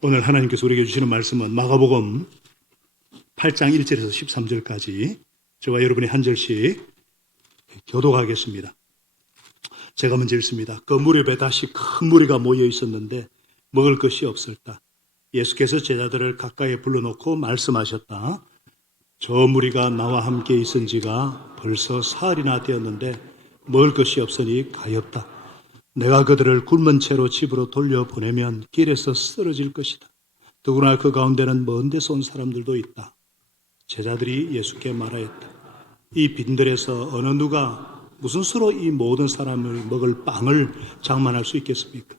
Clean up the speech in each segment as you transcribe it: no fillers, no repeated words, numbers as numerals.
오늘 하나님께서 우리에게 주시는 말씀은 마가복음 8장 1절에서 13절까지 저와 여러분이 한 절씩 교독하겠습니다. 제가 먼저 읽습니다. 그 무렵에 다시 큰 무리가 모여 있었는데 먹을 것이 없었다. 예수께서 제자들을 가까이 불러놓고 말씀하셨다. 저 무리가 나와 함께 있은 지가 벌써 사흘이나 되었는데 먹을 것이 없으니 가엾다. 내가 그들을 굶은 채로 집으로 돌려보내면 길에서 쓰러질 것이다. 더구나 그 가운데는 먼 데서 온 사람들도 있다. 제자들이 예수께 말하였다. 이 빈들에서 어느 누가 무슨 수로 이 모든 사람을 먹을 빵을 장만할 수 있겠습니까?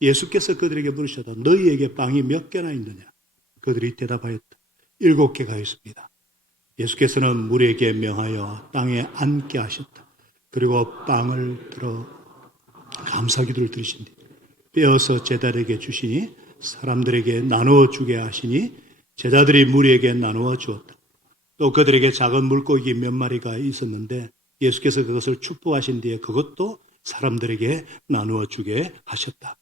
예수께서 그들에게 물으셨다. 너희에게 빵이 몇 개나 있느냐? 그들이 대답하였다. 7개가 있습니다. 예수께서는 무리에게 명하여 땅에 앉게 하셨다. 그리고 빵을 들어 감사기도를 드리신 뒤 빼어서 제자들에게 주시니 사람들에게 나누어 주게 하시니 제자들이 무리에게 나누어 주었다. 또 그들에게 작은 물고기 몇 마리가 있었는데 예수께서 그것을 축복하신 뒤에 그것도 사람들에게 나누어 주게 하셨다.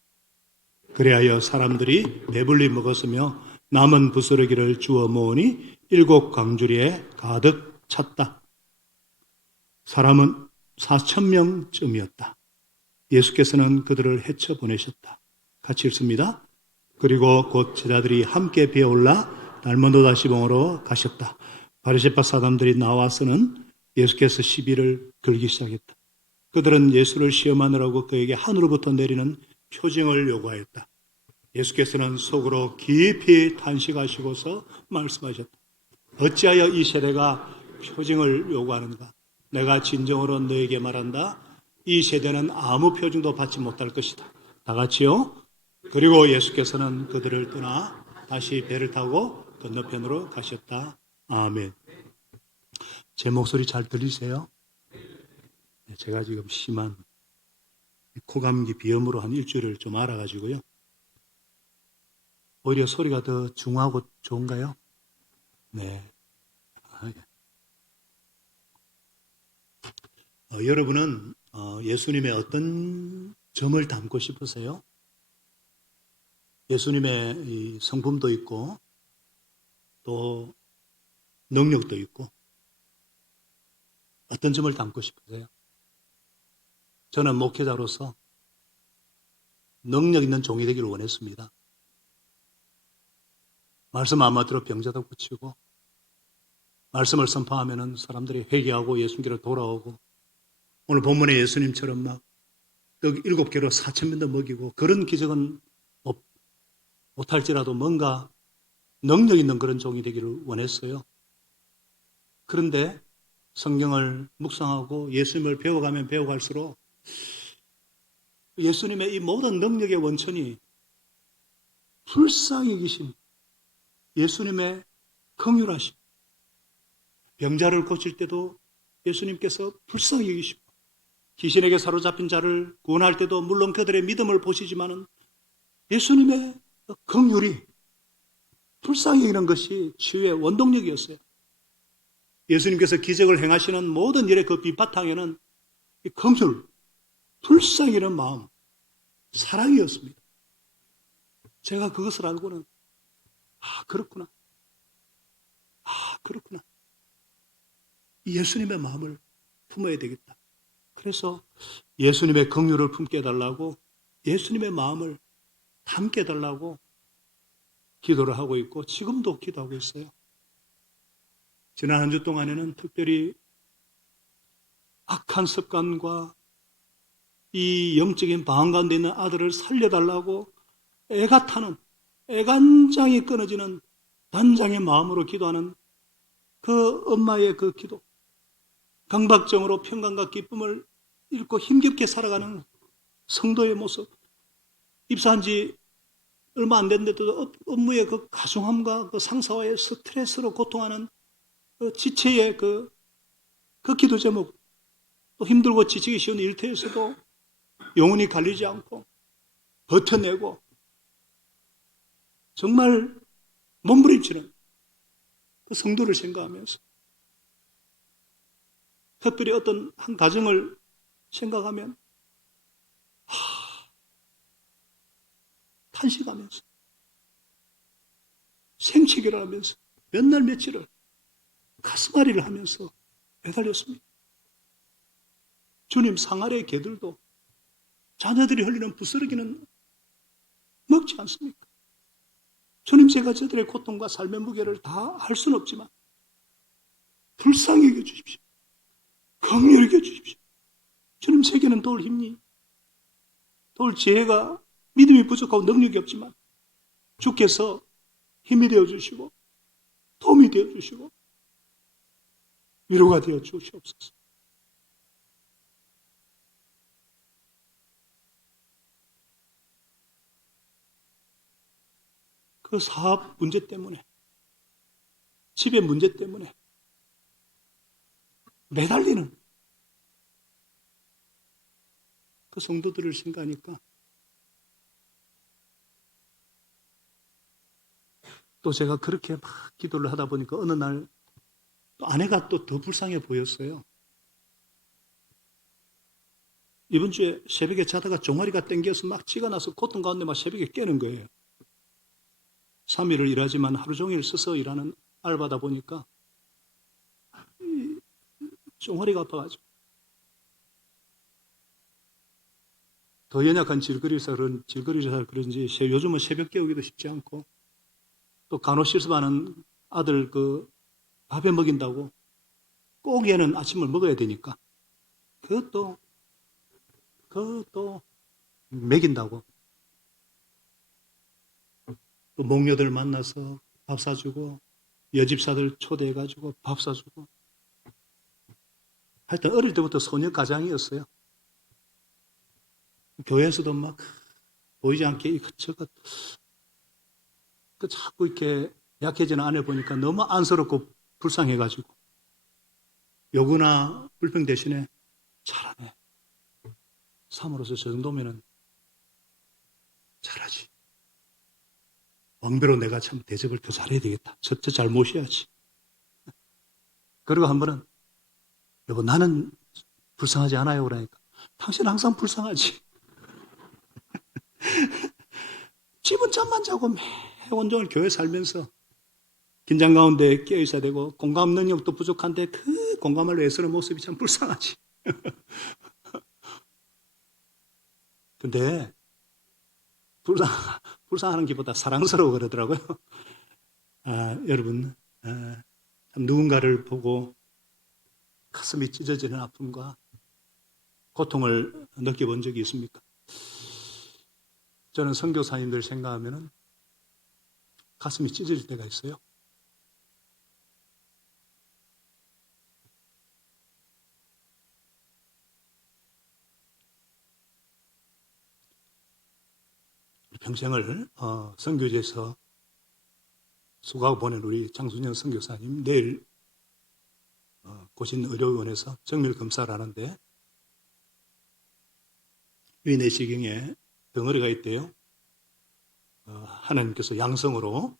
그리하여 사람들이 배불리 먹었으며 남은 부스러기를 주워 모으니 7광주리에 가득 찼다. 사람은 4,000명쯤이었다. 예수께서는 그들을 헤쳐 보내셨다. 같이 읽습니다. 그리고 곧 제자들이 함께 배올라 달모노다 시봉으로 가셨다. 바리새파 사람들이 나와서는 예수께서 시비를 걸기 시작했다. 그들은 예수를 시험하느라고 그에게 하늘로부터 내리는 표징을 요구하였다. 예수께서는 속으로 깊이 탄식하시고서 말씀하셨다. 어찌하여 이 세대가 표징을 요구하는가? 내가 진정으로 너에게 말한다. 이 세대는 아무 표징도 받지 못할 것이다. 다 같이요. 그리고 예수께서는 그들을 떠나 다시 배를 타고 건너편으로 가셨다. 아멘. 제 목소리 잘 들리세요? 제가 지금 심한 코감기 비염으로 한 일주일을 좀 알아가지고요. 오히려 소리가 더 중하고 좋은가요? 네. 여러분은 예수님의 어떤 점을 담고 싶으세요? 예수님의 이 성품도 있고 또 능력도 있고 어떤 점을 담고 싶으세요? 저는 목회자로서 능력 있는 종이 되기를 원했습니다. 말씀 안 맞도록 병자도 고치고 말씀을 선포하면 사람들이 회개하고 예수님께로 돌아오고 오늘 본문에 예수님처럼 막 떡 7개로 4,000명도 먹이고 그런 기적은 못할지라도 뭔가 능력 있는 그런 종이 되기를 원했어요. 그런데 성경을 묵상하고 예수님을 배워가면 배워갈수록 예수님의 이 모든 능력의 원천이 불쌍히 여기심, 예수님의 긍휼하심, 병자를 고칠 때도 예수님께서 불쌍히 여기시고 귀신에게 사로잡힌 자를 구원할 때도 물론 그들의 믿음을 보시지만은 예수님의 긍휼이 불쌍히 여기는 것이 치유의 원동력이었어요. 예수님께서 기적을 행하시는 모든 일의 그 밑바탕에는 긍휼, 불쌍히 여기는 마음, 사랑이었습니다. 제가 그것을 알고는 그렇구나. 그렇구나. 예수님의 마음을 품어야 되겠다. 그래서 예수님의 긍휼을 품게 해달라고 예수님의 마음을 담게 해달라고 기도를 하고 있고 지금도 기도하고 있어요. 지난 한 주 동안에는 특별히 악한 습관과 이 영적인 방황 가운데 있는 아들을 살려달라고 애가 타는 애간장이 끊어지는 단장의 마음으로 기도하는 그 엄마의 그 기도, 강박증으로 평강과 기쁨을 잃고 힘겹게 살아가는 성도의 모습, 입사한 지 얼마 안 됐는데도 업무의 그 가중함과 그 상사와의 스트레스로 고통하는 그 지체의 그 기도 제목, 또 힘들고 지치기 쉬운 일터에서도 영혼이 갈리지 않고 버텨내고 정말 몸부림치는 그 성도를 생각하면서 특별히 어떤 한 가정을 생각하면 탄식하면서 생치기를 하면서 몇 날 며칠을 가슴앓이를 하면서 매달렸습니다. 주님, 상아래 개들도 자녀들이 흘리는 부스러기는 먹지 않습니까? 주님, 제가 저들의 고통과 삶의 무게를 다 할 수는 없지만 불쌍히 여겨 주십시오. 긍휼히 여겨 주십시오. 주님, 제게는 도울 힘이, 도울 지혜가, 믿음이 부족하고 능력이 없지만 주께서 힘이 되어 주시고 도움이 되어 주시고 위로가 되어 주시옵소서. 그 사업 문제 때문에, 집의 문제 때문에 매달리는 그 성도들을 생각하니까 또 제가 그렇게 막 기도를 하다 보니까 어느 날 또 아내가 또 더 불쌍해 보였어요. 이번 주에 새벽에 자다가 종아리가 땡겨서 막 치가 나서 고통 가운데 막 새벽에 깨는 거예요. 3일을 일하지만 하루 종일 서서 일하는 알바다 보니까 종아리가 아파가지고 더 연약한 질거리사 그런지 요즘은 새벽 깨우기도 쉽지 않고 또 간호 실습하는 아들 밥에 먹인다고 꼭 얘는 아침을 먹어야 되니까 그것도 먹인다고 또 목녀들 만나서 밥 사주고 여집사들 초대해가지고 밥 사주고 하여튼 어릴 때부터 소녀 가장이었어요. 교회에서도 막 보이지 않게 이것저것 자꾸 이렇게 약해지는 아내 보니까 너무 안쓰럽고 불쌍해가지고 요구나 불평 대신에 잘하네. 사모로서 저 정도면은 잘하지. 왕비로 내가 참 대접을 더 잘해야 되겠다. 저 잘 모셔야지. 그리고 한 번은 여보 나는 불쌍하지 않아요 그러니까 당신 항상 불쌍하지. 집은 잠만 자고 매 온종일 교회 살면서 긴장 가운데 깨어 있어야 되고 공감 능력도 부족한데 그 공감을 애쓰는 모습이 참 불쌍하지. 근데 불쌍하는 것보다 사랑스러워 그러더라고요. 여러분 참 누군가를 보고 가슴이 찢어지는 아픔과 고통을 느껴본 적이 있습니까? 저는 선교사님들 생각하면 가슴이 찢어질 때가 있어요. 평생을 선교지에서 수고하고 보낸 우리 장순영 선교사님 내일 고신의료원에서 정밀 검사를 하는데 위 내시경에 덩어리가 있대요. 하나님께서 양성으로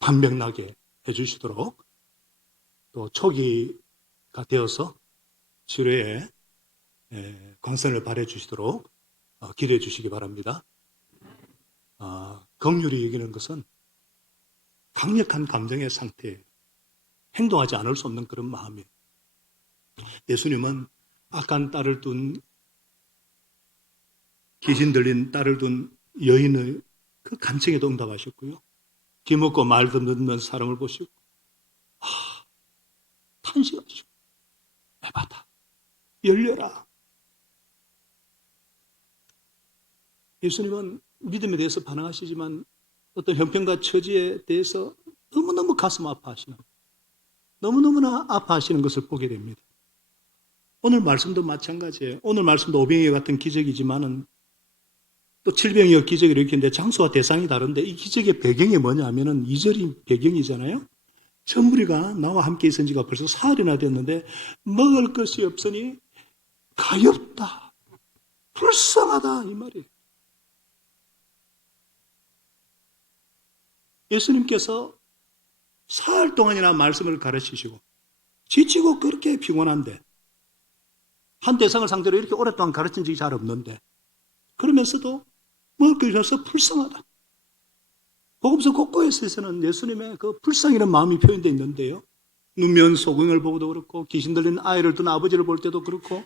반병나게 해주시도록 또 초기가 되어서 치료에 광선을 발해 주시도록 기도해 주시기 바랍니다. 긍휼히 여기는 것은 강력한 감정의 상태에 행동하지 않을 수 없는 그런 마음이에요. 예수님은 악한 딸을 둔 귀신 들린 딸을 둔 여인의 그 간청에도 응답하셨고요. 귀먹고 말 듣는 사람을 보시고 탄식하시고 에바다 열려라. 예수님은 믿음에 대해서 반항하시지만 어떤 형편과 처지에 대해서 너무너무 가슴 아파하시는 너무너무나 아파하시는 것을 보게 됩니다. 오늘 말씀도 마찬가지예요. 오늘 말씀도 오병이어 같은 기적이지만은 또 칠병이어 기적을 일으키는데 장소와 대상이 다른데 이 기적의 배경이 뭐냐 하면은 2절이 배경이잖아요. 천무리가 나와 함께 있은 지가 벌써 사흘이나 됐는데 먹을 것이 없으니 가엾다. 불쌍하다 이 말이에요. 예수님께서 사흘 동안이나 말씀을 가르치시고 지치고 그렇게 피곤한데 한 대상을 상대로 이렇게 오랫동안 가르친 적이 잘 없는데 그러면서도 먹을 것이 없어서 불쌍하다. 복음서 곳곳에서는 예수님의 그 불쌍이라는 마음이 표현되어 있는데요. 누면 소경을 보고도 그렇고, 귀신 들린 아이를 둔 아버지를 볼 때도 그렇고,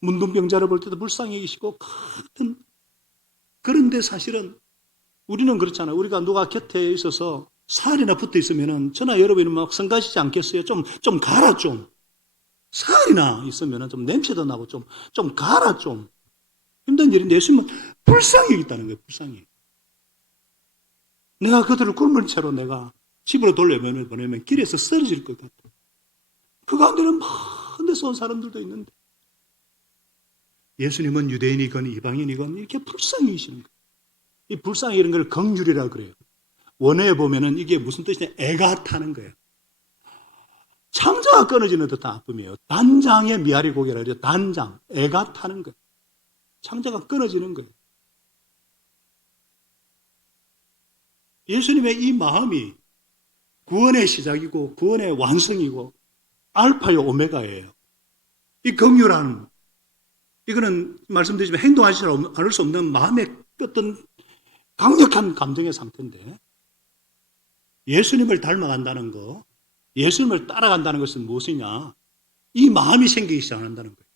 문둥병자를 볼 때도 불쌍히 계시고, 같은. 그런데 사실은 우리는 그렇잖아요. 우리가 누가 곁에 있어서 살이나 붙어 있으면은 저나 여러분이 막 성가시지 않겠어요? 좀 가라, 좀. 살이나 있으면은 좀 냄새도 나고 좀 가라, 좀. 힘든 일인데 예수님은 불쌍히 있다는 거예요, 불쌍히. 내가 그들을 굶은 채로 내가 집으로 보내면 길에서 쓰러질 것 같아. 그 가운데는 먼 데서 온 사람들도 있는데 예수님은 유대인이건 이방인이건 이렇게 불쌍히이시는 거예요. 이 불쌍히 이런 걸 긍휼이라고 그래요. 원어에 보면은 이게 무슨 뜻이냐? 애가 타는 거예요. 창자가 끊어지는 듯한 아픔이에요. 단장의 미아리 고개라 그래요. 단장, 애가 타는 거예요. 창자가 끊어지는 거예요. 예수님의 이 마음이 구원의 시작이고 구원의 완성이고 알파요 오메가예요. 이 긍휼함, 이거는 말씀드리지만 행동하지 않을 수 없는 마음의 어떤 강력한 감정의 상태인데 예수님을 닮아간다는 거, 예수님을 따라간다는 것은 무엇이냐? 이 마음이 생기기 시작한다는 거예요.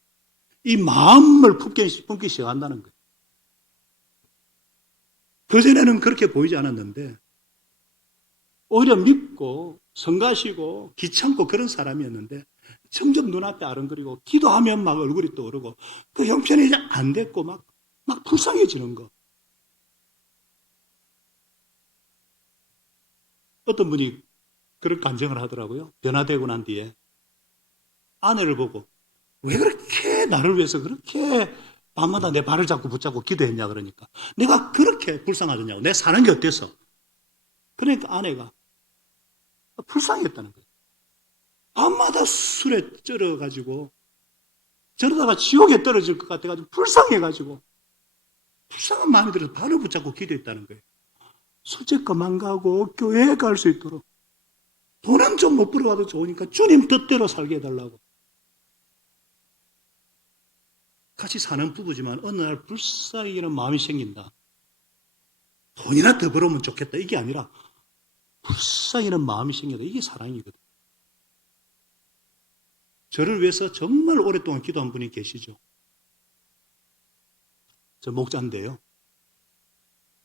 이 마음을 품기 시작한다는 거예요. 그전에는 그렇게 보이지 않았는데 오히려 믿고 성가시고 귀찮고 그런 사람이었는데 점점 눈앞에 아른거리고 기도하면 막 얼굴이 떠오르고 그 형편이 이제 안 됐고 막 불쌍해지는 거. 어떤 분이 그런 간증을 하더라고요. 변화되고 난 뒤에 아내를 보고 왜 그렇게 나를 위해서 그렇게 밤마다 내 발을 잡고 붙잡고 기도했냐 그러니까 내가 그렇게 불쌍하더냐고. 내 사는 게 어땠어? 그러니까 아내가 불쌍했다는 거예요. 밤마다 술에 쩔어가지고 저러다가 지옥에 떨어질 것 같아가지고 불쌍해가지고 불쌍한 마음이 들어서 발을 붙잡고 기도했다는 거예요. 술집가만 가고 교회에 갈 수 있도록 돈은 좀 못 벌어와도 좋으니까 주님 뜻대로 살게 해달라고. 같이 사는 부부지만 어느 날 불쌍히는 마음이 생긴다. 돈이나 더 벌으면 좋겠다. 이게 아니라 불쌍히는 마음이 생긴다. 이게 사랑이거든. 저를 위해서 정말 오랫동안 기도한 분이 계시죠. 저 목자인데요.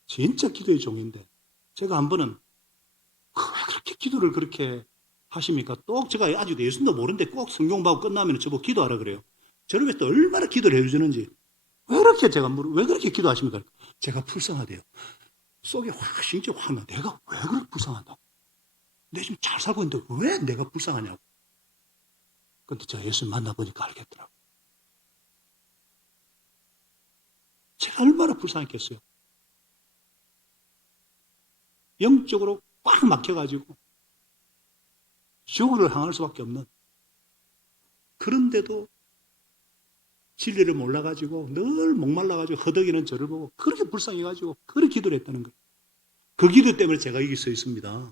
진짜 기도의 종인데 제가 한 번은 왜 그렇게 기도를 그렇게 하십니까? 또 제가 아직도 예수님도 모르는데 꼭 성경 보고 끝나면 저보고 기도하라 그래요. 저를 위해서 얼마나 기도를 해주는지 왜 그렇게 기도하십니까? 제가 불쌍하대요. 속에 진짜 화나. 내가 왜 그렇게 불쌍하다고? 내 지금 잘 살고 있는데 왜 내가 불쌍하냐고. 근데 제가 예수님 만나보니까 알겠더라고요. 제가 얼마나 불쌍했겠어요. 영적으로 꽉 막혀가지고 지옥을 향할 수밖에 없는, 그런데도 진리를 몰라가지고 늘 목말라가지고 허덕이는 저를 보고 그렇게 불쌍해가지고 그렇게 기도를 했다는 거예요. 그 기도 때문에 제가 여기 서 있습니다.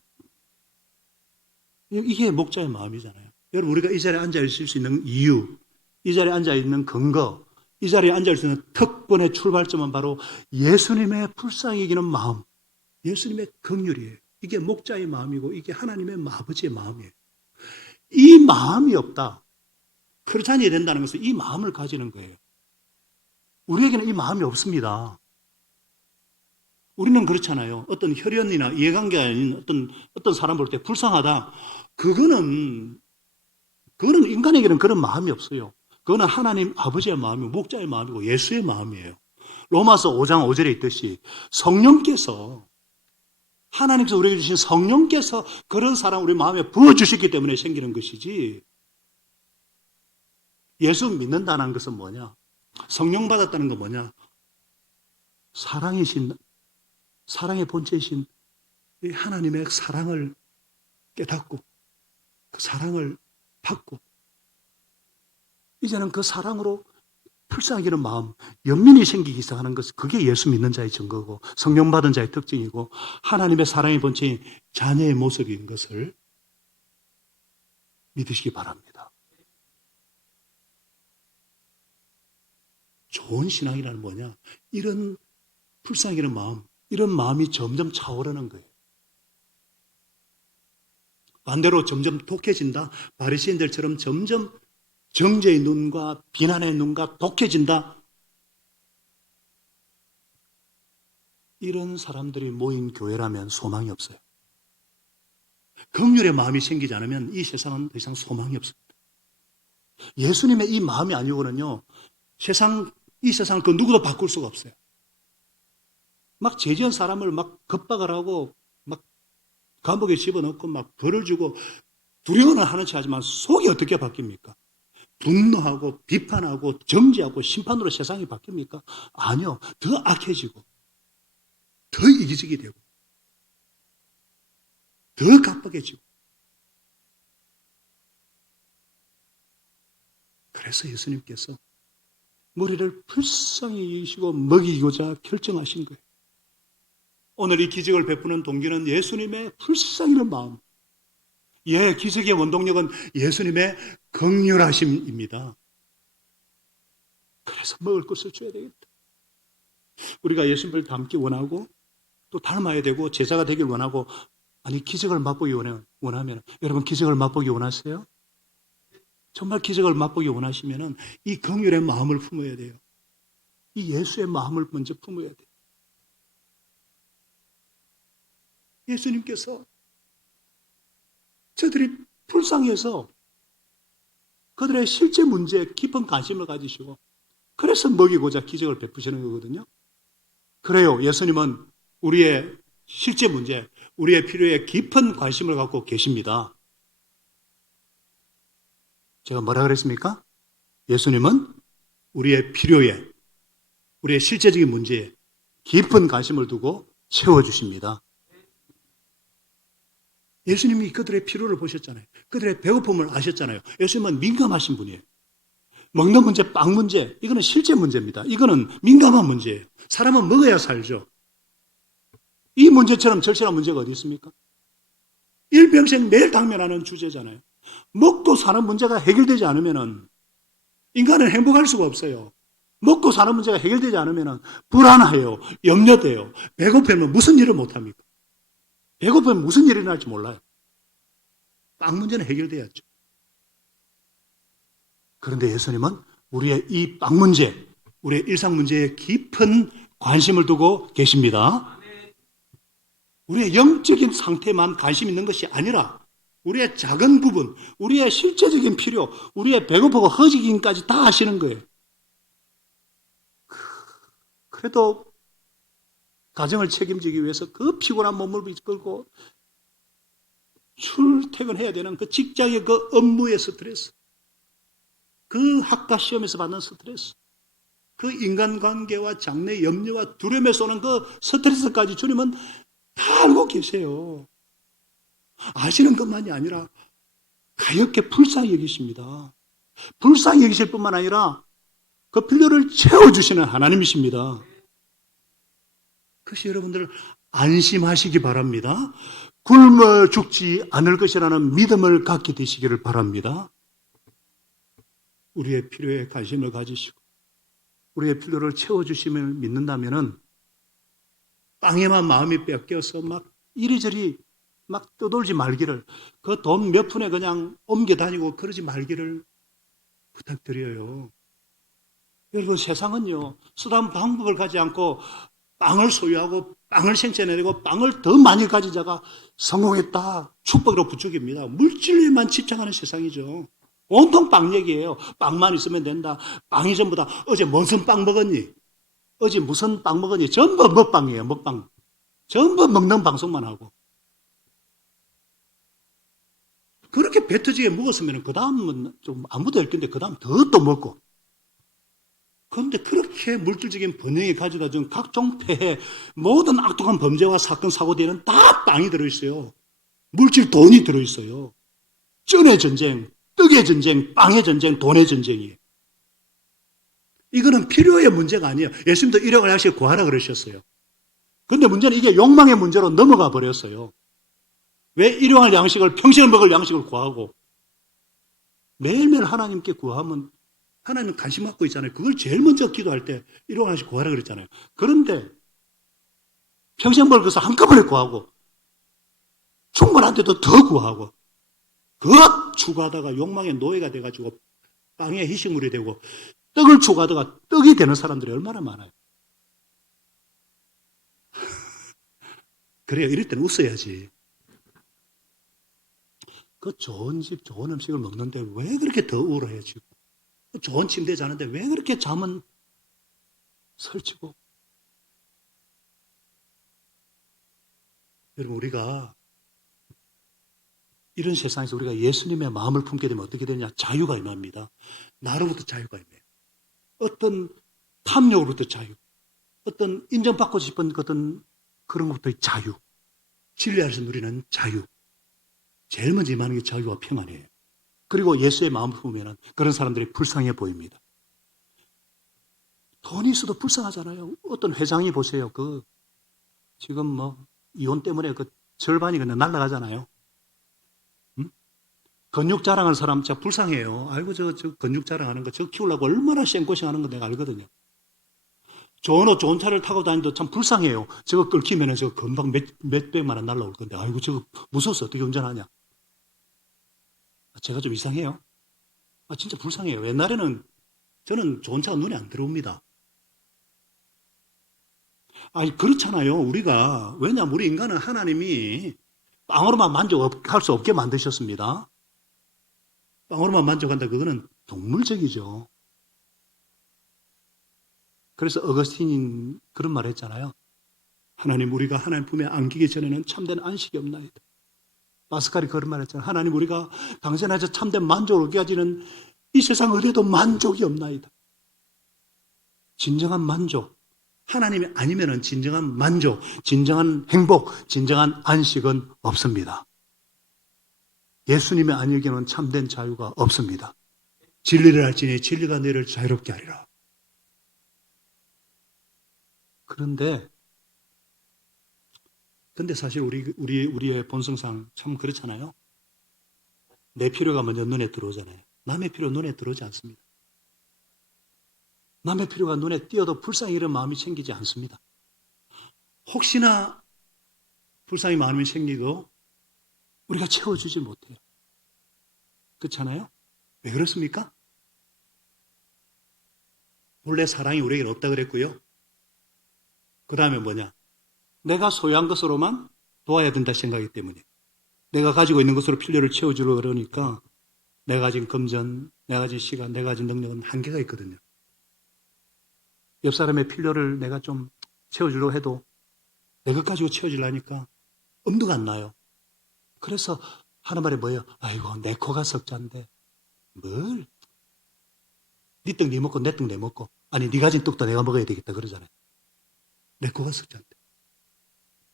이게 목자의 마음이잖아요. 여러분, 우리가 이 자리에 앉아 있을 수 있는 이유, 이 자리에 앉아 있는 근거, 이 자리에 앉아 있을 수 있는 특권의 출발점은 바로 예수님의 불쌍히 여기는 마음, 예수님의 긍휼이에요. 이게 목자의 마음이고 이게 하나님의 아버지의 마음이에요. 이 마음이 없다. 크리스찬이 된다는 것은 이 마음을 가지는 거예요. 우리에게는 이 마음이 없습니다. 우리는 그렇잖아요. 어떤 혈연이나 이해관계가 아닌 어떤 사람 볼 때 불쌍하다. 그거는 인간에게는 그런 마음이 없어요. 그거는 하나님 아버지의 마음이고 목자의 마음이고 예수의 마음이에요. 로마서 5장 5절에 있듯이 성령께서, 하나님께서 우리에게 주신 성령께서 그런 사람 우리 마음에 부어주셨기 때문에 생기는 것이지, 예수 믿는다는 것은 뭐냐? 성령 받았다는 건 뭐냐? 사랑의 본체이신 하나님의 사랑을 깨닫고 그 사랑을 받고 이제는 그 사랑으로 불쌍하기는 마음, 연민이 생기기 시작하는 것, 그게 예수 믿는 자의 증거고 성령 받은 자의 특징이고 하나님의 사랑의 본체인 자녀의 모습인 것을 믿으시기 바랍니다. 좋은 신앙이라는 뭐냐? 이런 불쌍히 여기는 마음, 이런 마음이 점점 차오르는 거예요. 반대로 점점 독해진다. 바리새인들처럼 점점 정죄의 눈과 비난의 눈과 독해진다. 이런 사람들이 모인 교회라면 소망이 없어요. 긍휼의 마음이 생기지 않으면 이 세상은 더 이상 소망이 없습니다. 예수님의 이 마음이 아니고는요, 이 세상을 그 누구도 바꿀 수가 없어요. 막 죄지은 사람을 막 겁박을 하고, 막 감옥에 집어넣고, 막 벌을 주고, 두려워는 하는 체 하지만 속이 어떻게 바뀝니까? 분노하고, 비판하고, 정죄하고, 심판으로 세상이 바뀝니까? 아니요. 더 악해지고, 더 이기적이 되고, 더 깜빡해지고. 그래서 예수님께서 머리를 불쌍히 여기시고 먹이고자 결정하신 거예요. 오늘 이 기적을 베푸는 동기는 예수님의 불쌍히는 마음. 예, 기적의 원동력은 예수님의 긍휼하심입니다. 그래서 먹을 것을 줘야 되겠다. 우리가 예수님을 닮기 원하고 또 닮아야 되고 제자가 되길 원하고, 아니 기적을 맛보기 원하면, 여러분 기적을 맛보기 원하세요? 정말 기적을 맛보기 원하시면 이 긍휼의 마음을 품어야 돼요. 이 예수의 마음을 먼저 품어야 돼요. 예수님께서 저들이 불쌍해서 그들의 실제 문제에 깊은 관심을 가지시고, 그래서 먹이고자 기적을 베푸시는 거거든요. 그래요. 예수님은 우리의 실제 문제, 우리의 필요에 깊은 관심을 갖고 계십니다. 제가 뭐라 그랬습니까? 예수님은 우리의 필요에, 우리의 실제적인 문제에 깊은 관심을 두고 채워주십니다. 예수님이 그들의 필요를 보셨잖아요. 그들의 배고픔을 아셨잖아요. 예수님은 민감하신 분이에요. 먹는 문제, 빵 문제, 이거는 실제 문제입니다. 이거는 민감한 문제예요. 사람은 먹어야 살죠. 이 문제처럼 절실한 문제가 어디 있습니까? 일평생 매일 당면하는 주제잖아요. 먹고 사는 문제가 해결되지 않으면 인간은 행복할 수가 없어요. 먹고 사는 문제가 해결되지 않으면 불안해요. 염려돼요. 배고프면 무슨 일을 못합니까? 배고프면 무슨 일이 일어날지 몰라요. 빵 문제는 해결돼야죠. 그런데 예수님은 우리의 이 빵 문제, 우리의 일상 문제에 깊은 관심을 두고 계십니다. 우리의 영적인 상태만 관심 있는 것이 아니라 우리의 작은 부분, 우리의 실제적인 필요, 우리의 배고프고 허기짐까지 다 아시는 거예요. 그래도 가정을 책임지기 위해서 그 피곤한 몸을 이끌고 출퇴근해야 되는 그 직장의 그 업무의 스트레스, 그 학과 시험에서 받는 스트레스, 그 인간관계와 장래 염려와 두려움에서 오는 그 스트레스까지 주님은 다 알고 계세요. 아시는 것만이 아니라 가엾게 불쌍히 여기십니다. 불쌍히 여기실 뿐만 아니라 그 필요를 채워주시는 하나님이십니다. 그것이 여러분들 안심하시기 바랍니다. 굶어 죽지 않을 것이라는 믿음을 갖게 되시기를 바랍니다. 우리의 필요에 관심을 가지시고 우리의 필요를 채워주심을 믿는다면 빵에만 마음이 뺏겨서 막 이리저리 막 떠돌지 말기를, 그 돈 몇 푼에 그냥 옮겨 다니고 그러지 말기를 부탁드려요. 여러분, 세상은요, 수단 방법을 가지 않고 빵을 소유하고 빵을 생산해내고 빵을 더 많이 가진 자가 성공했다, 축복으로 부축입니다. 물질에만 집착하는 세상이죠. 온통 빵 얘기예요. 빵만 있으면 된다. 빵이 전부 다, 어제 무슨 빵 먹었니? 어제 무슨 빵 먹었니? 전부 먹방이에요, 먹방. 전부 먹는 방송만 하고. 그렇게 배 터지게 먹었으면 그 다음은 좀 아무도 할 건데 그 다음 더 또 먹고. 그런데 그렇게 물질적인 번영이 가져다 준 각종 폐해, 모든 악독한 범죄와 사건, 사고들은 다 빵이 들어있어요. 물질 돈이 들어있어요. 쩐의 전쟁, 떡의 전쟁, 빵의 전쟁, 돈의 전쟁이에요. 이거는 필요의 문제가 아니에요. 예수님도 일용할 양식을 구하라 그러셨어요. 그런데 문제는 이게 욕망의 문제로 넘어가 버렸어요. 왜 일용할 양식을, 평생을 먹을 양식을 구하고 매일매일 하나님께 구하면 하나님은 관심 갖고 있잖아요. 그걸 제일 먼저 기도할 때 일용할 양식 구하라 그랬잖아요. 그런데 평생 먹을 것을 한꺼번에 구하고 충분한데도 더 구하고 그것 추구하다가 욕망의 노예가 돼가지고 땅의 희식물이 되고 떡을 추구하다가 떡이 되는 사람들이 얼마나 많아요. 그래요. 이럴 때는 웃어야지. 그 좋은 집, 좋은 음식을 먹는데 왜 그렇게 더 우울해지고, 좋은 침대에 자는데 왜 그렇게 잠은 설치고. 여러분, 우리가 이런 세상에서 우리가 예수님의 마음을 품게 되면 어떻게 되느냐? 자유가 임합니다. 나로부터 자유가 임해요. 어떤 탐욕으로부터 자유, 어떤 인정받고 싶은 어떤 그런 것부터의 자유, 진리 안에서 누리는 자유. 제일 먼저 임하는 게 자유와 평안이에요. 그리고 예수의 마음을 품으면 그런 사람들이 불쌍해 보입니다. 돈이 있어도 불쌍하잖아요. 어떤 회장이 보세요. 지금 이혼 때문에 절반이 그냥 날아가잖아요. 근육 자랑하는 사람 진짜 불쌍해요. 아이고, 저 근육 자랑하는 거, 저 키우려고 얼마나 쌩고생 하는 거 내가 알거든요. 좋은 옷, 좋은 차를 타고 다니도 참 불쌍해요. 저거 끌키면은 저거 금방 몇백만 원 날라올 건데, 아이고, 저거 무서워서 어떻게 운전하냐. 제가 좀 이상해요. 진짜 불쌍해요. 옛날에는 저는 좋은 차가 눈에 안 들어옵니다. 그렇잖아요. 왜냐하면 우리 인간은 하나님이 빵으로만 만족할 수 없게 만드셨습니다. 빵으로만 만족한다, 그거는 동물적이죠. 그래서 어거스틴이 그런 말 했잖아요. 우리가 하나님 품에 안기기 전에는 참된 안식이 없나이다. 파스칼이 그런 말 했잖아요. 하나님, 우리가 당신한테 참된 만족을 얻게 하지는 이 세상 어디에도 만족이 없나이다. 진정한 만족, 하나님이 아니면은 진정한 만족, 진정한 행복, 진정한 안식은 없습니다. 예수님이 아니기에는 참된 자유가 없습니다. 진리를 알지니 진리가 너희를 자유롭게 하리라. 그런데 사실 우리의 본성상 참 그렇잖아요. 내 필요가 먼저 눈에 들어오잖아요. 남의 필요 눈에 들어오지 않습니다. 남의 필요가 눈에 띄어도 불쌍히 이런 마음이 생기지 않습니다. 혹시나 불쌍히 마음이 생기도 우리가 채워주지 못해요. 그렇잖아요? 왜 그렇습니까? 본래 사랑이 우리에게는 없다 그랬고요. 그 다음에 뭐냐? 내가 소유한 것으로만 도와야 된다 생각이기 때문에 내가 가지고 있는 것으로 필요를 채워주려고 그러니까 내가 가진 금전, 내가 가진 시간, 내가 가진 능력은 한계가 있거든요. 옆 사람의 필요를 내가 좀 채워주려고 해도 내 것 가지고 채워주려니까 엄두가 안 나요. 그래서 하는 말이 뭐예요? 아이고, 내 코가 석자인데 뭘? 네 떡 네 먹고 내 떡 내 먹고, 아니 네 가진 떡도 내가 먹어야 되겠다 그러잖아요. 내 코가 석자인데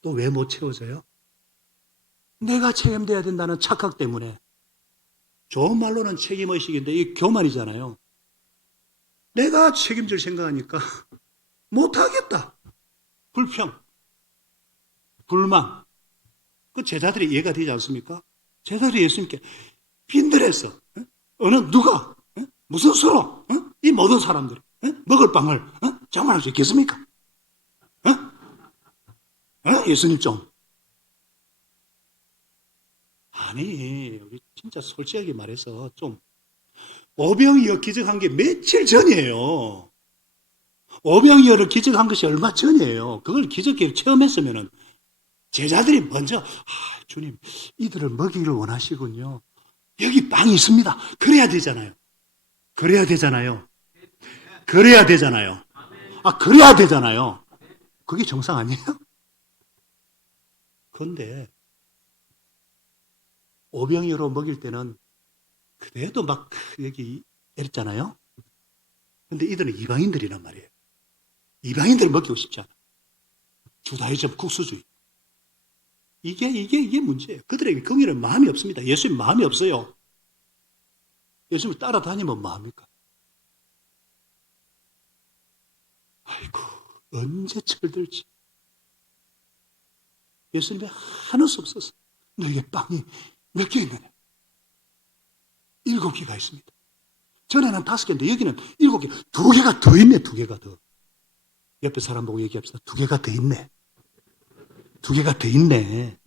또 왜 못 채워져요? 내가 책임져야 된다는 착각 때문에. 좋은 말로는 책임의식인데 이게 교만이잖아요. 내가 책임질 생각하니까 못하겠다. 불평, 불만. 그 제자들이 이해가 되지 않습니까? 제자들이 예수님께 빈들에서 어느 누가 무슨 수로 이 모든 사람들이 먹을 빵을 장만할 수 있겠습니까? 예수님 좀. 아니, 우리 진짜 솔직하게 말해서 좀 오병이어 기적한 게 며칠 전이에요. 오병이어를 기적한 것이 얼마 전이에요. 그걸 기적에 체험했으면은 제자들이 먼저 주님, 이들을 먹이기를 원하시군요. 여기 빵이 있습니다. 그래야 되잖아요. 그래야 되잖아요. 그래야 되잖아요. 그래야 되잖아요. 그게 정상 아니에요? 그런데 오병이어로 먹일 때는 그래도 막 여기 이랬잖아요. 근데 이들은 이방인들이란 말이에요. 이방인들을 먹이고 싶지 않아. 주다이즘 국수주의. 이게 문제예요. 그들에게 긍휼은 마음이 없습니다. 예수님 마음이 없어요. 예수님 따라다니면 뭐합니까? 아이고, 언제 철들지. 예수님이 하는 수 없어서 너에게 빵이 몇 개 있느냐? 7개가 있습니다. 전에는 5개인데 여기는 7개. 2개가 더 있네. 2개가 더. 옆에 사람 보고 얘기합시다. 2개가 더 있네. 2개가 더 있네.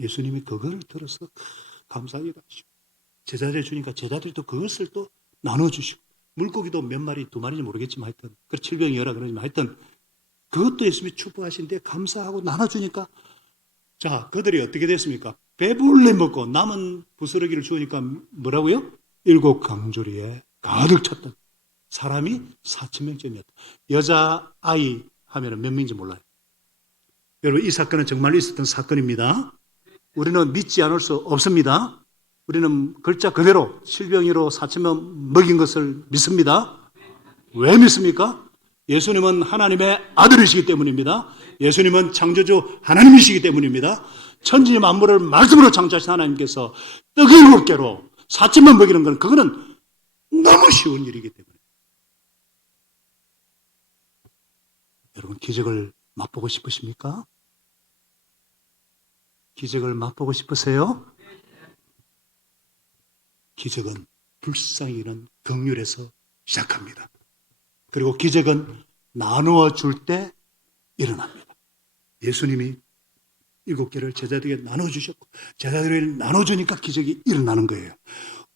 예수님이 그걸 들어서 감사하기도 하시고, 제자들 주니까 제자들이 또 그것을 또 나눠주시고, 물고기도 몇 마리, 두 마리인지 모르겠지만 하여튼, 그 칠병이어라 그러지만 하여튼, 그것도 예수님이 축복하신데 감사하고 나눠주니까, 자, 그들이 어떻게 됐습니까? 배불리 먹고 남은 부스러기를 주우니까 뭐라고요? 7강조리에 가득 찼던 사람이 4,000명쯤이었다. 여자아이 하면 몇 명인지 몰라요. 여러분, 이 사건은 정말 있었던 사건입니다. 우리는 믿지 않을 수 없습니다. 우리는 글자 그대로 칠병이로 4,000명 먹인 것을 믿습니다. 왜 믿습니까? 예수님은 하나님의 아들이시기 때문입니다. 예수님은 창조주 하나님이시기 때문입니다. 천지 만물을 말씀으로 창조하신 하나님께서 떡 7개로 4,000명 먹이는 건 그거는 너무 쉬운 일이기 때문에. 여러분, 기적을 맛보고 싶으십니까? 기적을 맛보고 싶으세요? 기적은 불쌍히는 긍휼에서 시작합니다. 그리고 기적은 나누어 줄 때 일어납니다. 예수님이 7개를 제자들에게 나눠주셨고, 제자들에게 나눠주니까 기적이 일어나는 거예요.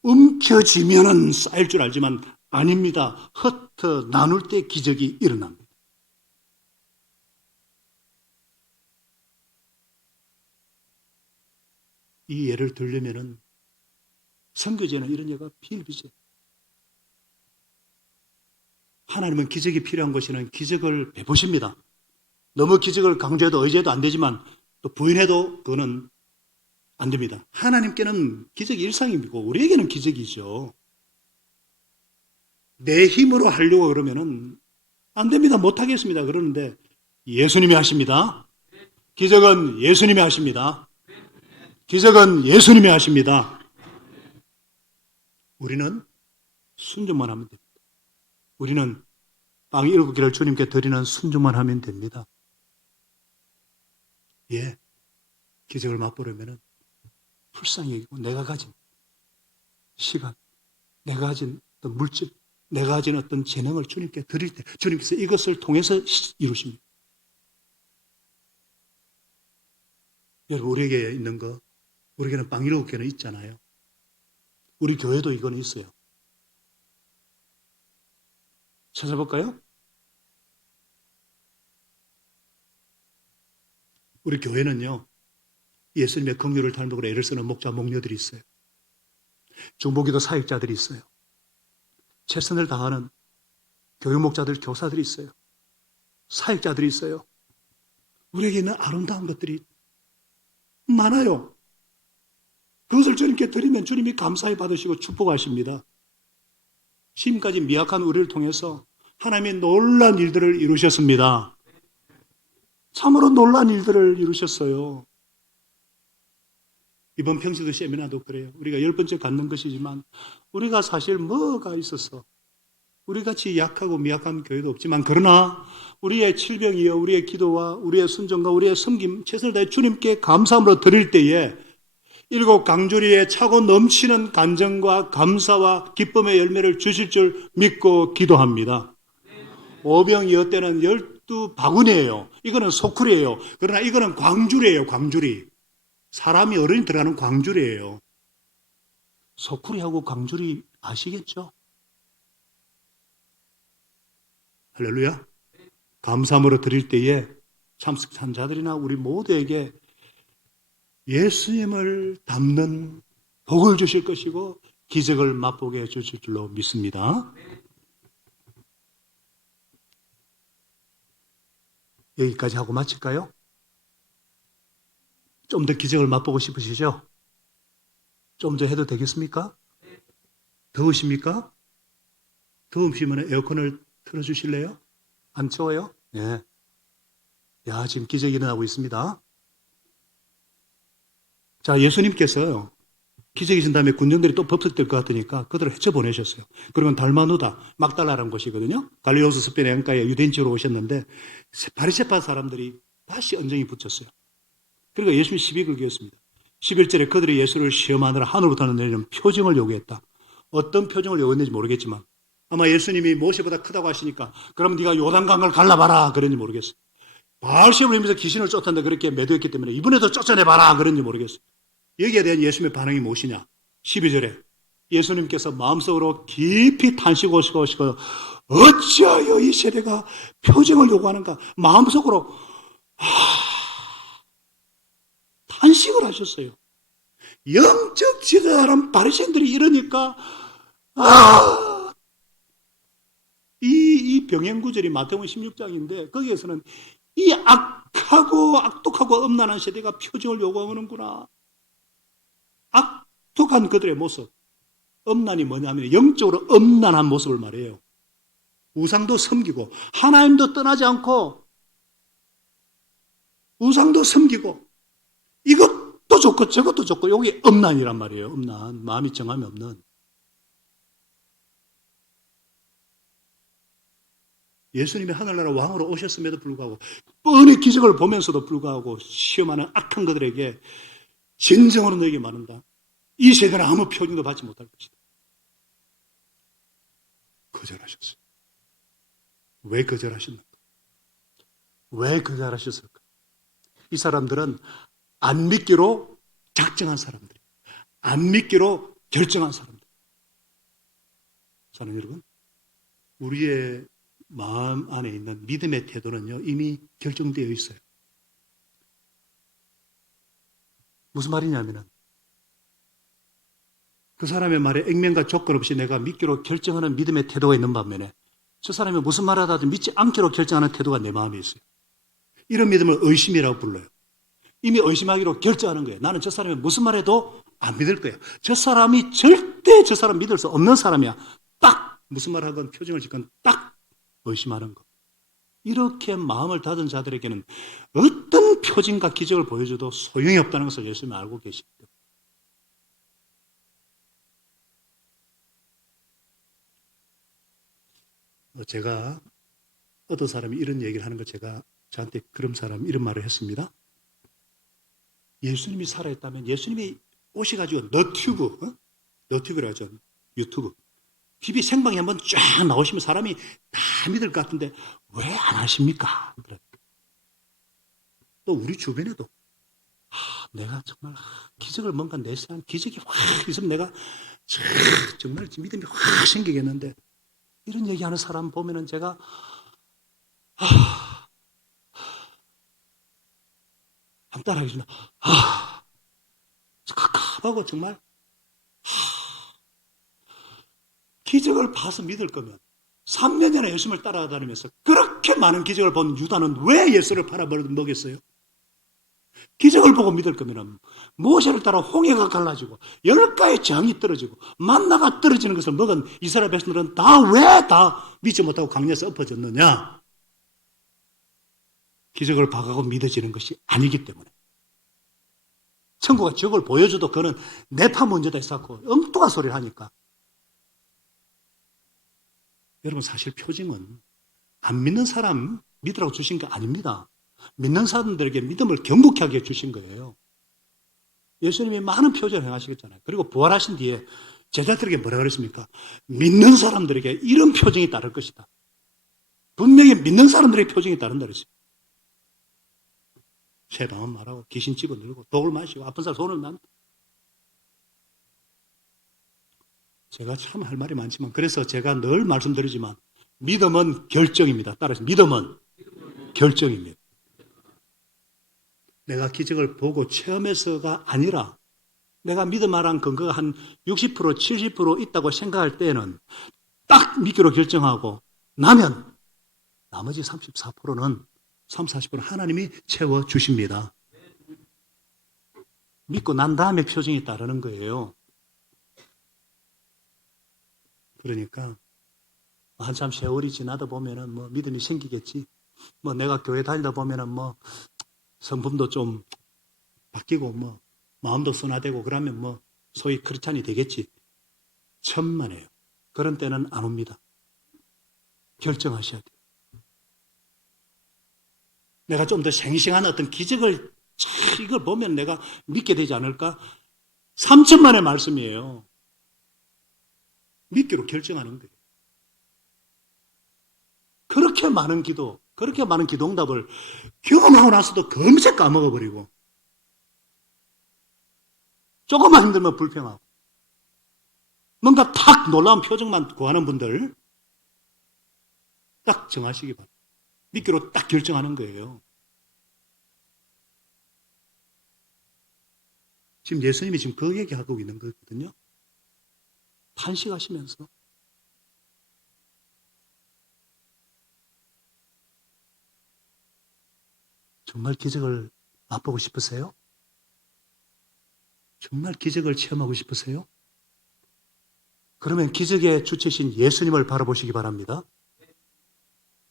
움켜쥐면은 쌓일 줄 알지만 아닙니다. 흩어 나눌 때 기적이 일어납니다. 이 예를 들려면은 선교제는 이런 예가 비일비재. 하나님은 기적이 필요한 것에는 기적을 베푸십니다. 너무 기적을 강조해도 의지해도 안 되지만 또 부인해도 그거는 안 됩니다. 하나님께는 기적이 일상이고 우리에게는 기적이죠. 내 힘으로 하려고 그러면은 안 됩니다. 못 하겠습니다. 그러는데 예수님이 하십니다. 기적은 예수님이 하십니다. 기적은 예수님이 하십니다. 우리는 순종만 하면 됩니다. 우리는 빵 7개를 주님께 드리는 순종만 하면 됩니다. 예, 기적을 맛보려면 불쌍히 여기고 내가 가진 시간, 내가 가진 어떤 물질, 내가 가진 어떤 재능을 주님께 드릴 때 주님께서 이것을 통해서 이루십니다. 여러분, 우리에게 있는 거, 우리에게는 빵 7개는 있잖아요. 우리 교회도 이거는 있어요. 찾아볼까요? 우리 교회는요, 예수님의 긍휼을 닮으로 애를 쓰는 목자, 목녀들이 있어요. 중보기도 사역자들이 있어요. 최선을 다하는 교육 목자들, 교사들이 있어요. 사역자들이 있어요. 우리에게 있는 아름다운 것들이 많아요. 그것을 주님께 드리면 주님이 감사히 받으시고 축복하십니다. 지금까지 미약한 우리를 통해서 하나님의 놀라운 일들을 이루셨습니다. 참으로 놀라운 일들을 이루셨어요. 이번 평시도 세미나도 그래요. 우리가 10번째 갖는 것이지만 우리가 사실 뭐가 있어서 우리같이 약하고 미약한 교회도 없지만 그러나 우리의 칠병이여 우리의 기도와 우리의 순종과 우리의 섬김 최선을 다해 주님께 감사함으로 드릴 때에 7강조리에 차고 넘치는 간정과 감사와 기쁨의 열매를 주실 줄 믿고 기도합니다. 오병이어 때는 12바구니예요. 이거는 소쿠리예요. 그러나 이거는 광주리예요. 광주리. 사람이 어른이 들어가는 광주리예요. 소쿠리하고 광주리 아시겠죠? 할렐루야. 감사함으로 드릴 때에 참석한 자들이나 우리 모두에게 예수님을 닮는 복을 주실 것이고 기적을 맛보게 해 주실 줄로 믿습니다. 여기까지 하고 마칠까요? 좀 더 기적을 맛보고 싶으시죠? 좀 더 해도 되겠습니까? 더우십니까? 더우시면 에어컨을 틀어주실래요? 안 추워요? 네. 야, 지금 기적이 일어나고 있습니다. 자, 예수님께서요, 기적이신 다음에 군정들이 또 법석될 것 같으니까 그들을 헤쳐보내셨어요. 그러면 달마누다, 막달라라는 곳이거든요. 갈릴리오스 습변의 강가에 유대인 지으로 오셨는데 바리새파 사람들이 다시 언쟁이 붙였어요. 그러니까 예수님이 시비 걸기했습니다. 11절에 그들이 예수를 시험하느라 하늘부터 내리는 표징을 요구했다. 어떤 표징을 요구했는지 모르겠지만 아마 예수님이 모세보다 크다고 하시니까 그럼 네가 요단강을 갈라봐라 그랬는지 모르겠어요. 바알시험을 하면서 귀신을 쫓았는데 그렇게 매도했기 때문에 이번에도 쫓아내봐라 그런지 모르겠어요. 여기에 대한 예수님의 반응이 무엇이냐? 12절에 예수님께서 마음속으로 깊이 탄식하시고 어찌하여 이 세대가 표징을 요구하는가? 마음속으로 탄식을 하셨어요. 영적 지도자란 바리새인들이 이러니까 이 병행구절이 마태복음 16장인데 거기에서는 이 악하고 악독하고 음란한 세대가 표징을 요구하는구나. 악독한 그들의 모습. 음란이 뭐냐면 영적으로 음란한 모습을 말해요. 우상도 섬기고 하나님도 떠나지 않고 우상도 섬기고 이것도 좋고 저것도 좋고 여기 음란이란 말이에요. 음란. 마음이 정함이 없는. 예수님이 하늘나라 왕으로 오셨음에도 불구하고 뻔히 기적을 보면서도 불구하고 시험하는 악한 그들에게 진정으로 너에게 말한다. 이 세대는 아무 표징도 받지 못할 것이다. 거절하셨어요. 왜 거절하셨는가? 왜 거절하셨을까? 이 사람들은 안 믿기로 작정한 사람들이에요. 안 믿기로 결정한 사람들. 사랑하는 여러분, 우리의 마음 안에 있는 믿음의 태도는요, 이미 결정되어 있어요. 무슨 말이냐면은, 그 사람의 말에 액면과 조건 없이 내가 믿기로 결정하는 믿음의 태도가 있는 반면에, 저 사람이 무슨 말을 하든 믿지 않기로 결정하는 태도가 내 마음에 있어요. 이런 믿음을 의심이라고 불러요. 이미 의심하기로 결정하는 거예요. 나는 저 사람이 무슨 말해도 안 믿을 거야. 저 사람이 절대 저 사람 믿을 수 없는 사람이야. 딱 무슨 말 하건 표정을 짓건 딱 의심하는 거. 이렇게 마음을 닫은 자들에게는 어떤 표징과 기적을 보여줘도 소용이 없다는 것을 예수님이 알고 계십니다. 제가 어떤 사람이 이런 얘기를 하는 거 제가 저한테 그런 사람이 이런 말을 했습니다. 예수님이 살아있다면 예수님이 오셔가지고 너튜브라고 하죠. 유튜브. TV 생방에 한번 쫙 나오시면 사람이 다 믿을 것 같은데 왜 안 하십니까? 또 우리 주변에도 내가 정말 기적을 뭔가 내세한 기적이 확 있으면 내가 정말 믿음이 확 생기겠는데 이런 얘기하는 사람 보면은 제가 안 따라하겠습니다. 갑갑하고 정말 기적을 봐서 믿을 거면 3년 전에 예수님을 따라다니면서 그렇게 많은 기적을 본 유다는 왜 예수를 팔아먹였어요? 기적을 보고 믿을 거면 모세를 따라 홍해가 갈라지고 열가의 장이 떨어지고 만나가 떨어지는 것을 먹은 이스라엘 백성들은 왜 다 믿지 못하고 강야에서 엎어졌느냐? 기적을 봐가고 믿어지는 것이 아니기 때문에. 천국가 적을 보여줘도 그거는 내파 문제다 했었고 엉뚱한 소리를 하니까. 여러분 사실 표징은 안 믿는 사람 믿으라고 주신 게 아닙니다. 믿는 사람들에게 믿음을 경복하게 하게 주신 거예요. 예수님이 많은 표징을 행하시겠잖아요. 그리고 부활하신 뒤에 제자들에게 뭐라 그랬습니까? 믿는 사람들에게 이런 표징이 따를 것이다. 분명히 믿는 사람들에게 표징이 따른다 그랬어요. 세방은 말하고 귀신 집어들고 독을 마시고 아픈 사람 손을 난. 제가 참 할 말이 많지만 그래서 제가 늘 말씀드리지만 믿음은 결정입니다. 따라서 믿음은 결정입니다. 내가 기적을 보고 체험해서가 아니라 내가 믿음하라는 근거가 한 60%, 70% 있다고 생각할 때는 딱 믿기로 결정하고 나면 나머지 34%는 30, 40% 하나님이 채워주십니다. 믿고 난 다음에 표징이 따르는 거예요. 그러니까 한참 세월이 지나다 보면은 뭐 믿음이 생기겠지. 뭐 내가 교회 다니다 보면은 뭐 성품도 좀 바뀌고 뭐 마음도 순화되고 그러면 뭐 소위 크리스찬이 되겠지. 천만에요. 그런 때는 안 옵니다. 결정하셔야 돼요. 내가 좀 더 생생한 어떤 기적을 이걸 보면 내가 믿게 되지 않을까? 3천만의 말씀이에요. 믿기로 결정하는 거예요. 그렇게 많은 기도, 그렇게 많은 기도응답을 경험하고 나서도 금세 까먹어버리고 조금만 힘들면 불평하고 뭔가 탁 놀라운 표정만 구하는 분들 딱 정하시기 바랍니다. 믿기로 딱 결정하는 거예요. 지금 예수님이 지금 그 얘기하고 있는 거거든요. 탄식하시면서 정말 기적을 맛보고 싶으세요? 정말 기적을 체험하고 싶으세요? 그러면 기적의 주체신 예수님을 바라보시기 바랍니다.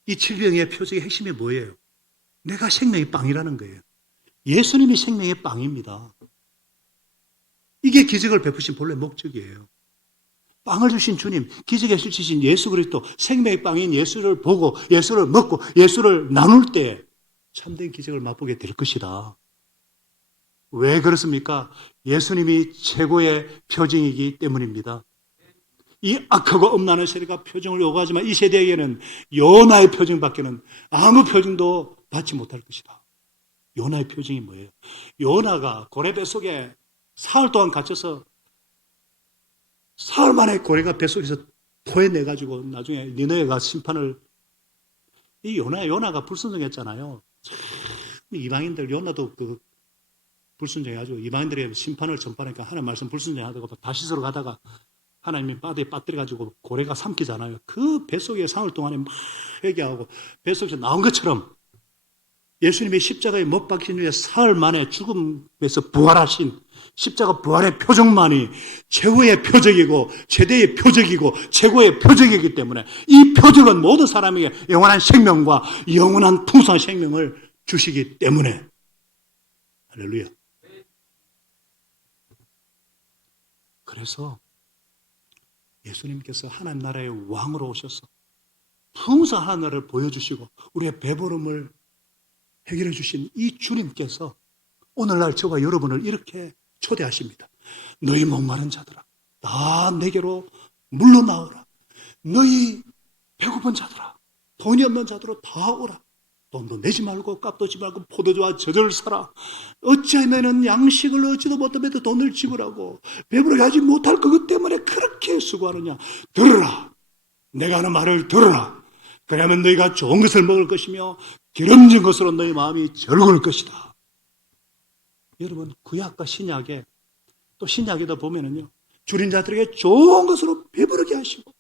이 질병의 표적의 핵심이 뭐예요? 내가 생명의 빵이라는 거예요. 예수님이 생명의 빵입니다. 이게 기적을 베푸신 본래 목적이에요. 빵을 주신 주님, 기적의 주체신 예수 그리스도, 생명의 빵인 예수를 보고 예수를 먹고 예수를 나눌 때 참된 기적을 맛보게 될 것이다. 왜 그렇습니까? 예수님이 최고의 표징이기 때문입니다. 이 악하고 엄란한 세대가 표징을 요구하지만 이 세대에게는 요나의 표징밖에는 아무 표징도 받지 못할 것이다. 요나의 표징이 뭐예요? 요나가 고래 뱃속에 사흘 동안 갇혀서 사흘 만에 고래가 뱃속에서 토해내가지고 나중에 니느웨가 심판을 이 요나가 불순종했잖아요. 참 이방인들 요나도 그 불순종해가지고 이방인들에게 심판을 전파하니까 하나님 말씀 불순종하다가 다시스로 가다가 하나님이 바다에 빠뜨려가지고 고래가 삼키잖아요. 그 뱃속에 사흘 동안에 막 회개하고 뱃속에서 나온 것처럼 예수님이 십자가에 못 박힌 후에 사흘 만에 죽음에서 부활하신 십자가 부활의 표적만이 최후의 표적이고 최대의 표적이고 최고의 표적이기 때문에 이 표적은 모든 사람에게 영원한 생명과 영원한 풍성한 생명을 주시기 때문에 할렐루야. 그래서 예수님께서 하나님 나라의 왕으로 오셔서 풍성한 하늘을 보여주시고 우리의 배부름을 해결해 주신 이 주님께서 오늘날 저와 여러분을 이렇게 초대하십니다. 너희 목마른 자들아 다 내게로 물러나오라. 너희 배고픈 자들아 돈이 없는 자들아 다 오라. 돈도 내지 말고 값도 지 말고 포도주와 젖을 사라. 어찌하면은 양식을 얻지도 못하면서 돈을 지불하고 배부르게 하지 못할 것 때문에 그렇게 수고하느냐. 들으라. 내가 하는 말을 들으라. 그러면 너희가 좋은 것을 먹을 것이며 기름진 것으로 너희 마음이 즐거울 것이다. 여러분 구약과 신약에 또 신약에도 보면은요 줄인 자들에게 좋은 것으로 배부르게 하시고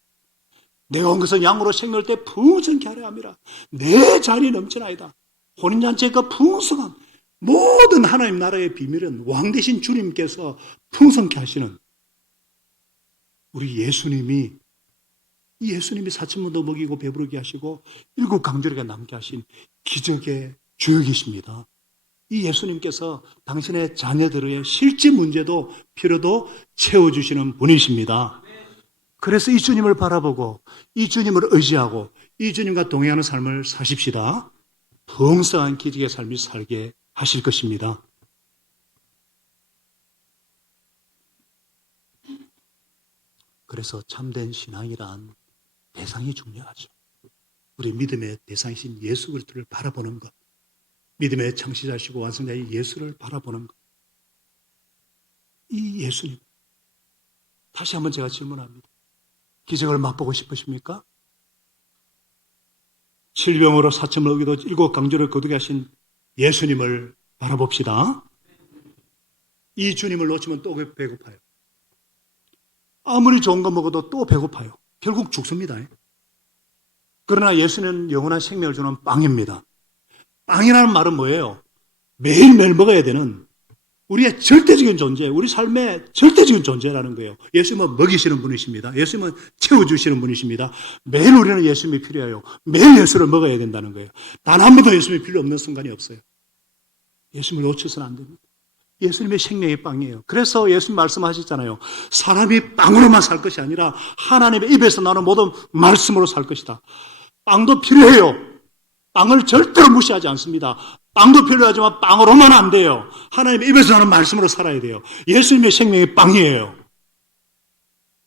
내가 온 것은 양으로 생명을 때 풍성케 하려 함이라. 내 잔이 넘치나이다. 혼인잔치의 그 풍성한 모든 하나님 나라의 비밀은 왕 대신 주님께서 풍성케 하시는 우리 예수님이 이 예수님이 4,000분도 먹이고 배부르게 하시고 7 강조리가 남게 하신 기적의 주역이십니다. 이 예수님께서 당신의 자녀들의 실제 문제도 필요도 채워주시는 분이십니다. 그래서 이 주님을 바라보고 이 주님을 의지하고 이 주님과 동행하는 삶을 사십시다. 풍성한 기적의 삶이 살게 하실 것입니다. 그래서 참된 신앙이란 대상이 중요하죠. 우리 믿음의 대상이신 예수 그리스도를 바라보는 것, 믿음의 창시자시고 완성자인 예수를 바라보는 것. 이 예수님, 다시 한번 제가 질문합니다. 기적을 맛보고 싶으십니까? 질병으로 4,000을 먹이도 7 강조를 거두게 하신 예수님을 바라봅시다. 이 주님을 놓치면 또 배고파요. 아무리 좋은 거 먹어도 또 배고파요. 결국 죽습니다. 그러나 예수는 영원한 생명을 주는 빵입니다. 빵이라는 말은 뭐예요? 매일매일 먹어야 되는 우리의 절대적인 존재, 우리 삶의 절대적인 존재라는 거예요. 예수님은 먹이시는 분이십니다. 예수님은 채워주시는 분이십니다. 매일 우리는 예수님이 필요해요. 매일 예수를 먹어야 된다는 거예요. 단 한 번도 예수님이 필요 없는 순간이 없어요. 예수님을 놓쳐서는 안 됩니다. 예수님의 생명의 빵이에요. 그래서 예수님 말씀하셨잖아요. 사람이 빵으로만 살 것이 아니라 하나님의 입에서 나오는 모든 말씀으로 살 것이다. 빵도 필요해요. 빵을 절대로 무시하지 않습니다. 빵도 필요하지만 빵으로만 안 돼요. 하나님의 입에서 나오는 말씀으로 살아야 돼요. 예수님의 생명의 빵이에요.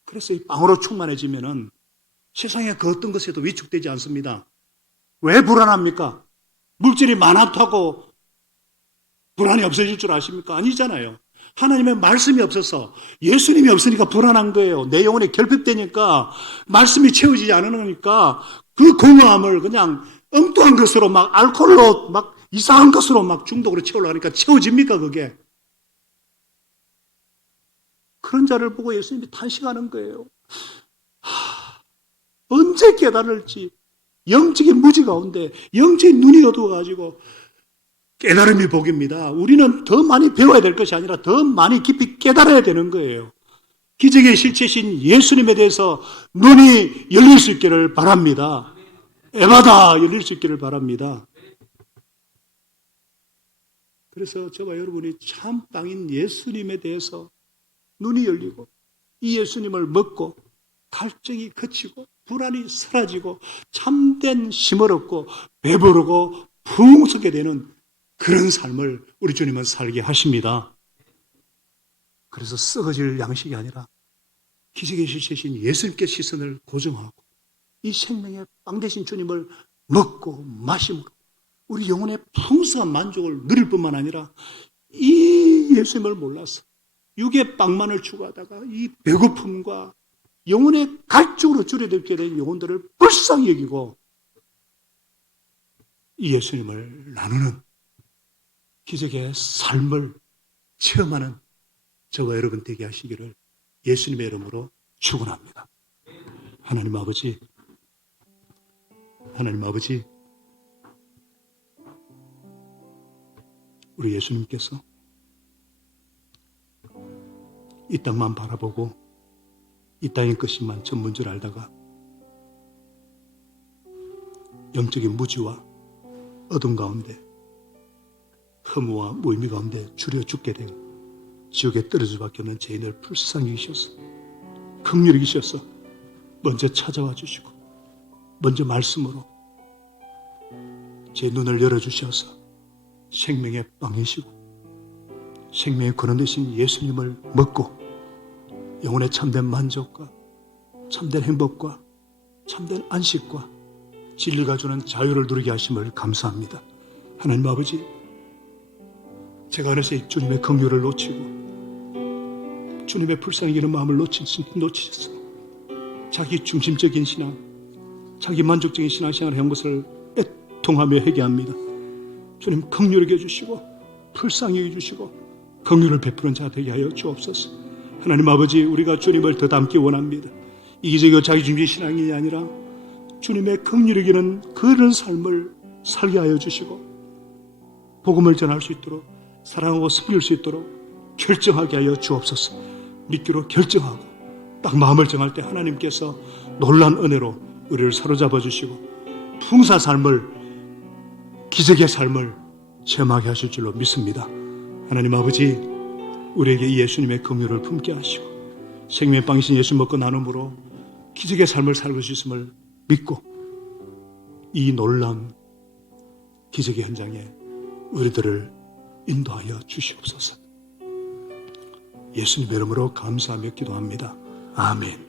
그래서 이 빵으로 충만해지면은 세상의 그 어떤 것에도 위축되지 않습니다. 왜 불안합니까? 물질이 많다고 불안이 없어질 줄 아십니까? 아니잖아요. 하나님의 말씀이 없어서, 예수님이 없으니까 불안한 거예요. 내 영혼이 결핍되니까, 말씀이 채워지지 않으니까 그 공허함을 그냥 엉뚱한 것으로 막 알코올로 막 이상한 것으로 막 중독으로 채우려니까 채워집니까 그게? 그런 자를 보고 예수님이 탄식하는 거예요. 언제 깨달을지, 영적인 무지 가운데 영적인 눈이 어두워가지고 깨달음이 복입니다. 우리는 더 많이 배워야 될 것이 아니라 더 많이 깊이 깨달아야 되는 거예요. 기적의 실체신 예수님에 대해서 눈이 열릴 수 있기를 바랍니다. 에바다 열릴 수 있기를 바랍니다. 그래서 저와 여러분이 참 땅인 예수님에 대해서 눈이 열리고 이 예수님을 먹고 갈증이 그치고 불안이 사라지고 참된 힘을 얻고 배부르고 풍성하게 되는 그런 삶을 우리 주님은 살게 하십니다. 그래서 썩어질 양식이 아니라 기적의 실체신 예수님께 시선을 고정하고 이 생명의 빵 되신 주님을 먹고 마심으로 우리 영혼의 풍성한 만족을 누릴 뿐만 아니라 이 예수님을 몰라서 육의 빵만을 추구하다가 이 배고픔과 영혼의 갈증으로 줄여들게 된 영혼들을 불쌍히 여기고 이 예수님을 나누는 기적의 삶을 체험하는 저와 여러분 되게 하시기를 예수님의 이름으로 축원합니다. 하나님 아버지, 우리 예수님께서 이 땅만 바라보고 이 땅의 것이만 전부인 줄 알다가 영적인 무지와 어둠 가운데 허무와 무의미 가운데 줄여 죽게 되고 지옥에 떨어질 수밖에 없는 죄인을 불쌍히 여기셔서 긍휼히 여기셔서 먼저 찾아와 주시고 먼저 말씀으로 제 눈을 열어주셔서 생명의 빵이시고 생명의 근원 되신 예수님을 먹고 영혼의 참된 만족과 참된 행복과 참된 안식과 진리가 주는 자유를 누리게 하심을 감사합니다. 하나님 아버지, 제가 어느새 주님의 긍휼을 놓치고 주님의 불쌍히 여기는 마음을 놓치셔서 자기 중심적인 신앙, 자기 만족적인 신앙생활을 한 것을 애통하며 회개합니다. 주님 긍휼히 여겨주시고 불쌍히 여겨주시고 긍휼을 베푸는 자 되게 하여 주옵소서. 하나님 아버지, 우리가 주님을 더 닮기 원합니다. 이기적이고 자기중심적인 신앙이 아니라 주님의 긍휼히 여기는 그런 삶을 살게 하여 주시고 복음을 전할 수 있도록 사랑하고 섬길 수 있도록 결정하게 하여 주옵소서. 믿기로 결정하고 딱 마음을 정할 때 하나님께서 놀라운 은혜로 우리를 사로잡아 주시고 풍사 삶을, 기적의 삶을 체험하게 하실 줄로 믿습니다. 하나님 아버지, 우리에게 이 예수님의 긍휼을 품게 하시고 생명의 빵이신 예수 먹고 나눔으로 기적의 삶을 살고 수 있음을 믿고 이 놀라운 기적의 현장에 우리들을 인도하여 주시옵소서. 예수님의 이름으로 감사하며 기도합니다. 아멘.